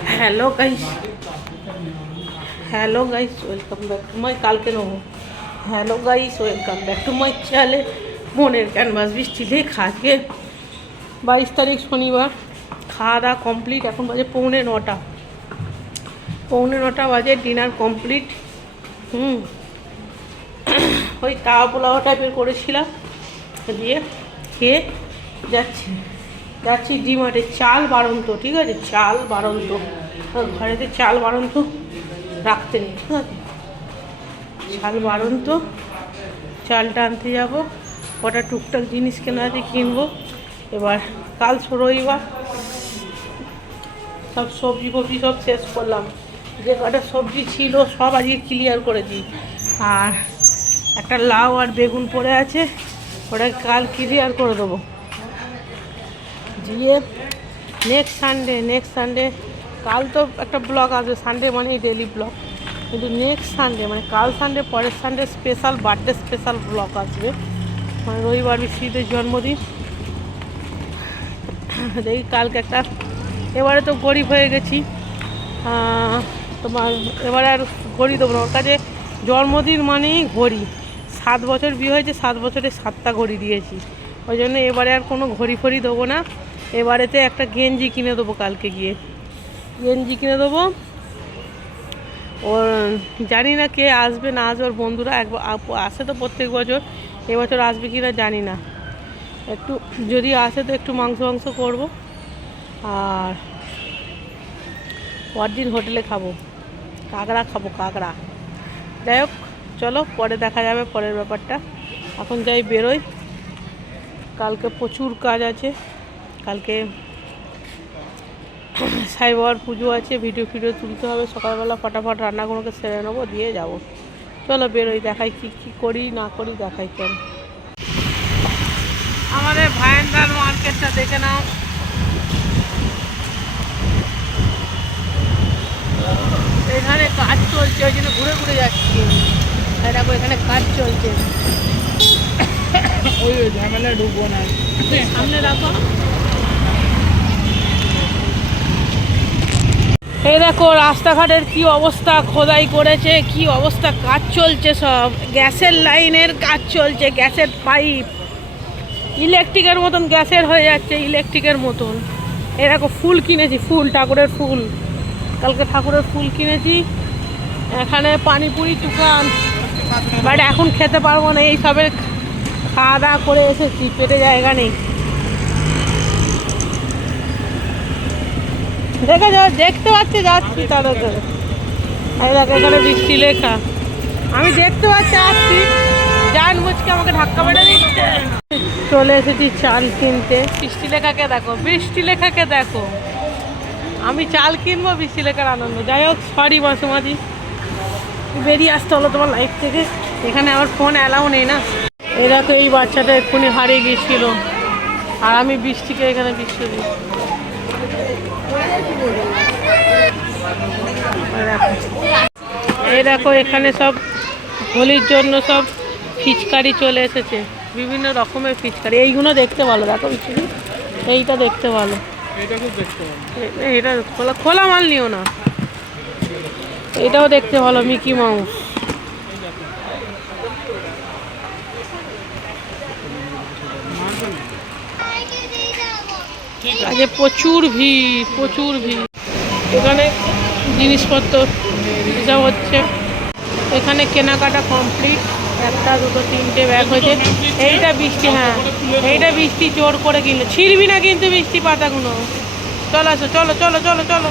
Hello guys, hello guys, welcome back to my কালকে নেবো। Hello guys, welcome back to my চ্যানেলে মনের canvas. বৃষ্টি লেখা আজকে 22 তারিখ শনিবার। খাওয়া দাওয়া কমপ্লিট, এখন বাজে পৌনে নটা বাজে। Dinner complete. ওই তাওয়া পোলাও টাইপের করেছিলাম, দিয়ে খেয়ে যাচ্ছি ডিমার্টে। চাল বাড়ন্ত, ঠিক আছে, চাল বাড়ন্ত, ঘরেতে চাল বাড়ন্ত রাখতে নেই, ঠিক আছে। চাল বাড়ন্ত, চালটা আনতে যাবো। কটা টুকটাক জিনিস কেনা আছে, কিনবো। এবার কাল রবিবার, সব সবজি ফবজি সব শেষ করলাম। যে কটা সবজি ছিল সব আজকে ক্লিয়ার করেছি। আর একটা লাউ আর বেগুন পড়ে আছে, ওটা কাল ক্লিয়ার করে দেবো। দিয়ে নেক্সট সানডে, কাল তো একটা ব্লগ আসবে। সানডে মানেই ডেলি ব্লগ, কিন্তু নেক্সট সানডে মানে কাল সানডে, পরের Sunday special birthday special blog আসবে। মানে রবিবার বৃষ্টিদের জন্মদিন। দেখি কালকে একটা, এবারে তো গরিব হয়ে গেছি, তোমার এবারে আর ঘড়ি দেবো না ওর কাছে। জন্মদিন মানেই ঘড়ি। 7 বছর বিয়ে হয়েছে, 7 বছরে 7টা ঘড়ি দিয়েছি। ওই জন্য এবারে আর কোনো ঘড়ি ফড়ি দেবো না। এবারেতে একটা গেঞ্জি কিনে দেবো, কালকে গিয়ে গেঞ্জি কিনে দেবো। ওর জানি না কে আসবে না আসবে, ওর বন্ধুরা একবার আসে তো প্রত্যেক বছর। এবছর আসবে কি না জানি না। একটু যদি আসে তো একটু মাংস করবো। আর পরদিন হোটেলে খাবো, কাঁকড়া খাবো, কাঁকড়া। যাই হোক, চলো পরে দেখা যাবে পরের ব্যাপারটা। এখন যাই, বেরোই। কালকে প্রচুর কাজ আছে। কালকে সাই বাবার পুজো আছে, ভিডিও তুলতে হবে। সকালবেলা ফটাফট রান্নাগুলোকে সেরে নেবো, দিয়ে যাব। চলো বেরোই, দেখাই কি করি না করি, দেখাই। চলো আমাদের ভাইন্দার মার্কেটটা দেখে নাও। এখানে কাজ চলছে, ওই জন্য ঘুরে ঘুরে যাচ্ছি। দেখো এখানে কাজ চলছে। ওই ঝামেলা ঢুকবো না, সামনে রাখো। এই দেখো রাস্তাঘাটের কি অবস্থা, খোদাই করেছে, কি অবস্থা, কাজ চলছে সব। গ্যাসের লাইনের কাজ চলছে, গ্যাসের পাইপ ইলেকট্রিকের মতন গ্যাসের হয়ে যাচ্ছে, ইলেকট্রিকের মতন। এই দেখো ফুল কিনেছি, ফুল, ঠাকুরের ফুল। কালকে ঠাকুরের ফুল কিনেছি। এখানে পানিপুরি দোকান, বাট এখন খেতে পারবো না, এই সবের খাওয়া দাওয়া করে এসেছি, পেটে জায়গা নেই। দেখতে পাচ্ছি, যাচ্ছি তাদেরকে। এই দেখো এখানে বৃষ্টি লেখা, আমি দেখতে পাচ্ছি, আসছি, জান মুচকে আমাকে ধাক্কা মেরে দিচ্ছে। চলে এসেছি চাল কিনতে। বৃষ্টি লেখাকে দেখো। আমি চাল কিনবো, বৃষ্টি লেখার আনন্দ। যাই হোক, সরি মাঝে বেরিয়ে আসতে হলো তোমার লাইফ থেকে। এখানে আমার ফোন অ্যালাউ নেই না। এই দেখো এই বাচ্চাটা এক্ষুনি হারিয়ে গিয়েছিল, আর আমি বৃষ্টিকে এখানে বৃষ্টি দিই। এই দেখো এখানে সব হোলির জন্য সব ফিচকারি চলে এসেছে, বিভিন্ন রকমের ফিচকারি। এইগুলো দেখতে ভালো, দেখো এইটা দেখতে ভালো। এটা খোলা মাল নিও না, এটাও দেখতে ভালো, মিকি মাউস। আজকে প্রচুর ভিড়। এখানে জিনিসপত্র হিসাব হচ্ছে। এখানে কেনাকাটা কমপ্লিট। 1, 2, 3টে ব্যাগ হয়েছে। এইটা বৃষ্টি, হ্যাঁ এইটা বৃষ্টি জোর করে কিনলো। ছিঁড়বি না কিন্তু বৃষ্টি পাতাগুলো। চলো।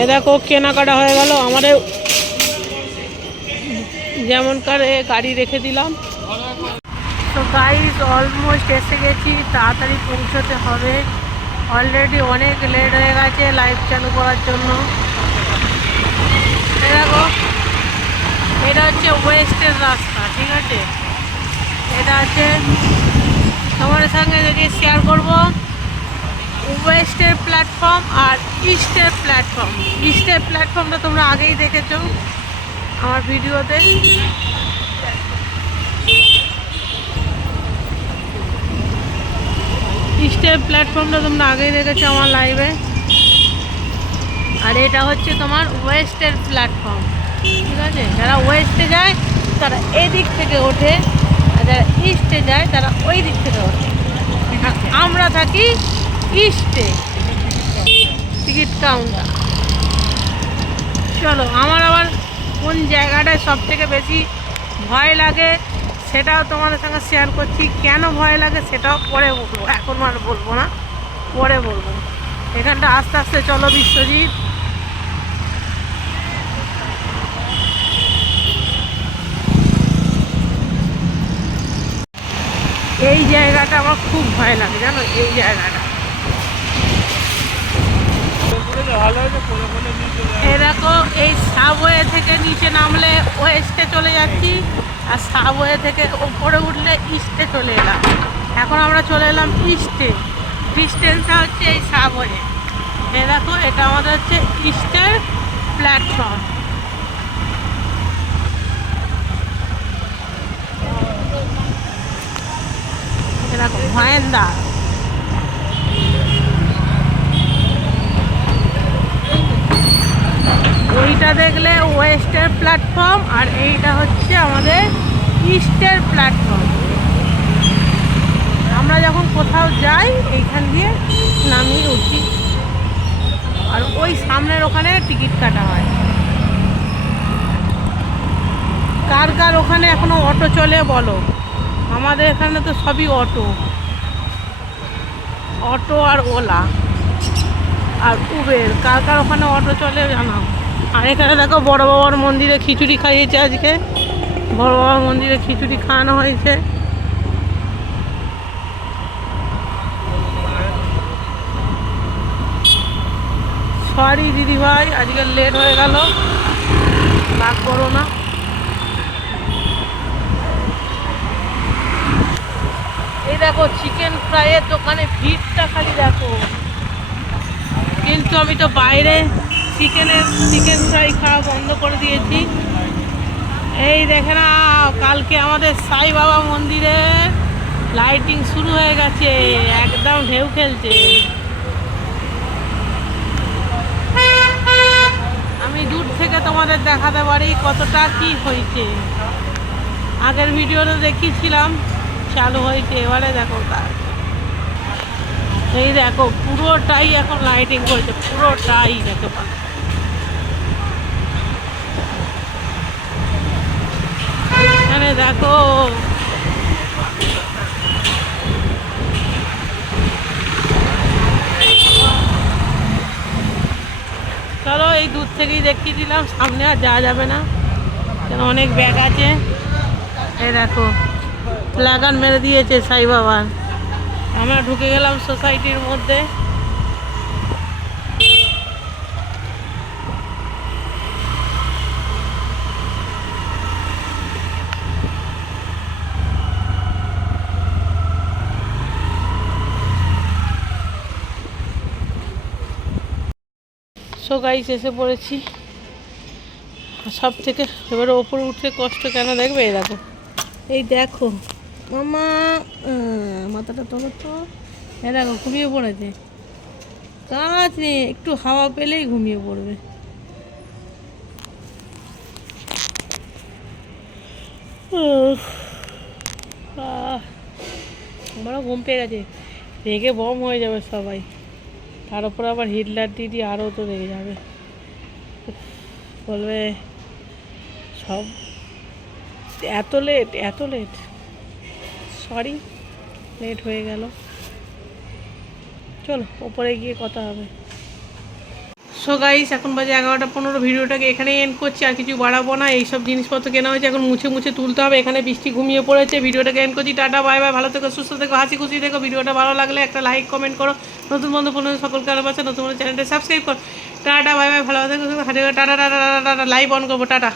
এ দেখো কেনাকাটা হয়ে গেল আমাদের, যেমনকার গাড়ি রেখে দিলাম। তো গাইস অলমোস্ট এসে গেছি, তাড়াতাড়ি পৌঁছতে হবে। অলরেডি অনেক লেট হয়ে গেছে লাইভ চালু করার জন্য। দেখো এটা হচ্ছে ওয়েস্টের রাস্তা, ঠিক আছে। এটা হচ্ছে তোমাদের সঙ্গে যদি শেয়ার করব, ওয়েস্টের প্ল্যাটফর্ম আর ইস্টের প্ল্যাটফর্মটা তোমরা আগেই দেখেছো আমার ভিডিওতে। ইস্টের প্ল্যাটফর্মটা তোমরা আগেই দেখেছো আমার লাইভে। আর এটা হচ্ছে তোমার ওয়েস্টের প্ল্যাটফর্ম, ঠিক আছে? যারা ওয়েস্টে যায় তারা এই দিক থেকে ওঠে, আর যারা ইস্টে যায় তারা ওই দিক থেকে ওঠে। আর আমরা থাকি ইস্টে, টিকিট কাউন্টার। চলো, আমার আবার কোন জায়গাটায় সব থেকে বেশি ভয় লাগে সেটাও তোমাদের সঙ্গে শেয়ার করছি। কেন ভয় লাগে সেটাও পরে বলবো, এখন আর বলবো না, পরে বলবো। এখানটা আস্তে আস্তে চলো বিশ্বজিৎ। এই জায়গাটা আমার খুব ভয় লাগে, জানো? এই জায়গাটা এরকম, এই সাবওয়ে থেকে নিচে নামলে ওয়েস্টে চলে যাচ্ছি, আর সাবওয়ে থেকে ওপরে উঠলে ইস্টে চলে এলাম। এখন আমরা চলে এলাম ইস্টে। ডিস্টেন্সটা হচ্ছে এই সাবওয়ে। এ দেখো, এটা আমাদের হচ্ছে ইস্টের প্ল্যাটফর্ম। এরকম ভয়েন্দা। ওইটা দেখলে ওয়েস্টের প্ল্যাটফর্ম, আর এইটা হচ্ছে আমাদের ইস্টের প্ল্যাটফর্ম। আমরা যখন কোথাও যাই এইখান দিয়ে নামিয়ে উঠি, আর ওই সামনের ওখানে টিকিট কাটা হয়। কার কার ওখানে এখনো অটো চলে বলো? আমাদের এখানে তো সবই অটো, অটো আর ওলা আর উবের। কার কার ওখানে অটো চলে জানাও। আর এখানে দেখো বড় বাবার মন্দিরে খিচুড়ি খাইয়েছে আজকে, বড় বাবার মন্দিরে খিচুড়ি খাওয়ানো হয়েছে। সরি দিদিভাই, আজকে লেট হয়ে গেল, রাগ করো না। এই দেখো চিকেন ফ্রাইয়ের দোকানে ভিড়টা খালি দেখো। কিন্তু আমি তো বাইরে চিকেন ফ্রাই খাওয়া বন্ধ করে দিয়েছি। এই দেখে না, কালকে আমাদের সাই বাবা মন্দিরে লাইটিং শুরু হয়ে গেছে, একদম ঢেউ খেলছে। আমি দূর থেকে তোমাদের দেখাতে পারি কতটা কি হয়েছে। আগের ভিডিওতে দেখিয়েছিলাম চালু হয়েছে, এবারে দেখো কাজ। এই দেখো পুরোটাই এখন লাইটিং করছে, পুরোটাই দেখো। এখানে দেখো চলো, এই দূর থেকেই দেখিয়ে দিলাম, সামনে আর যাওয়া যাবে না, কেন অনেক ব্যাগ আছে। এই দেখো লাগান মেরে দিয়েছে সাই বাবার। আমরা ঢুকে গেলাম সোসাইটির মধ্যে। সো গাইস, এসে পড়েছি। সব থেকে এবারে ওপরে উঠতে কষ্ট কেন দেখবে? এই দেখো, এই দেখো মামা, মাথাটা তোলো তো। এই দেখো ঘুমিয়ে পড়েছে, কাজ নেই, একটু হাওয়া পেলেই ঘুমিয়ে পড়বে। আমারও ঘুম পেয়ে গেছে, রেগে বম হয়ে যাবে সবাই। তার উপর আবার হিটলার দিদি আরও তো রেগে যাবে, বলবে সব এত লেট, এত লেট। সরি, লেট হয়ে গেল। চলো ওপরে গিয়ে কথা হবে। সো গাইস, এখন বাজে 11:15। ভিডিওটাকে এখানেই এন্ড করছি, আর কিছু বাড়াবো না। এইসব জিনিসপত্র কেনা হয়েছে, এখন মুছে মুছে তুলতে হবে। এখানে বৃষ্টি ঘুমিয়ে পড়েছে। ভিডিওটাকে এন্ড করছি। Tata, bye bye. ভালো থেকো, সুস্থ থেকো, হাসি খুশি থেকো। ভিডিওটা ভালো লাগলে একটা লাইক কমেন্ট করো। নতুন বন্ধু সকলকে আরও পাচ্ছে, নতুন চ্যানেলটা সাবস্ক্রাইব করো। Tata, bye bye. ভালো থেকো, tata tata tata. Live on করবো, টাটা।